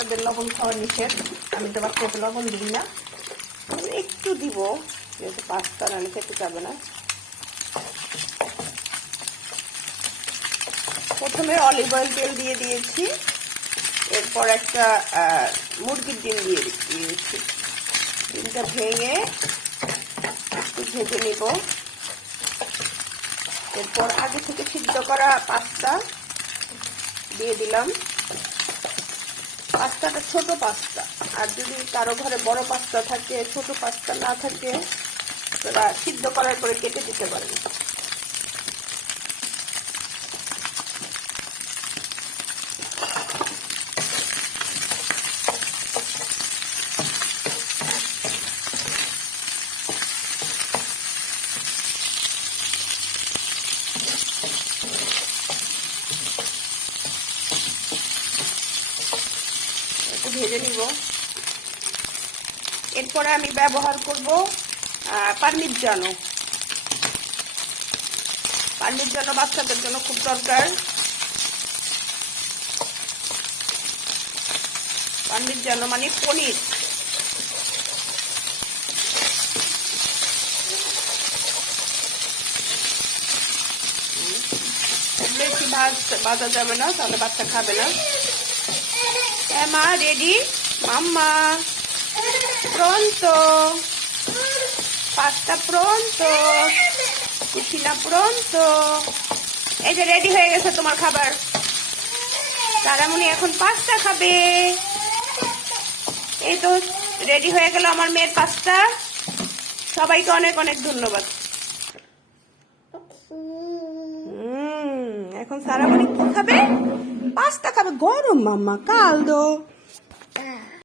বাচ্চাদের লবণ খাওয়া নিষেধ, আমি তো বাচ্চাকে লবণ দিই না, একটু দিব যেহেতু পাস্তা রান্না খেতে যাবে না। প্রথমে অলিভ অয়েল তেল দিয়ে দিয়েছি, এরপর একটা মুরগির ডিম দিয়ে দিয়েছি। ডিমটা ভেঙে একটু ভেজে নিব। এরপর আগে থেকে সিদ্ধ করা পাস্তা দিয়ে দিলাম। পাস্তাটা ছোট পাস্তা, আর যদি কারো ঘরে বড় পাস্তা থাকে, ছোট পাস্তা না থাকে, তারা সিদ্ধ করার পরে কেটে দিতে পারেন। একটু ভেজে নিব। এরপরে আমি ব্যবহার করব পারমিজানো। পারমিজানো বাচ্চাদের জন্য খুব দরকার। পারমিজানো মানে পনির। বেশি ভাজা যাবে না, তাহলে বাচ্চা খাবে না। মা রেডি? মাম্মা pronto, pasta pronto, cucina pronto। এই যে রেডি হয়ে গেছে তোমার খাবার। তারামণি এখন পাস্তা খাবে। এই তো রেডি হয়ে গেল আমার মেয়ের পাস্তা। সবাইকে অনেক অনেক ধন্যবাদ। এখন সারামণি কি খাবে? পাস্তা খাবে। গরম মাম্মা, কালদো।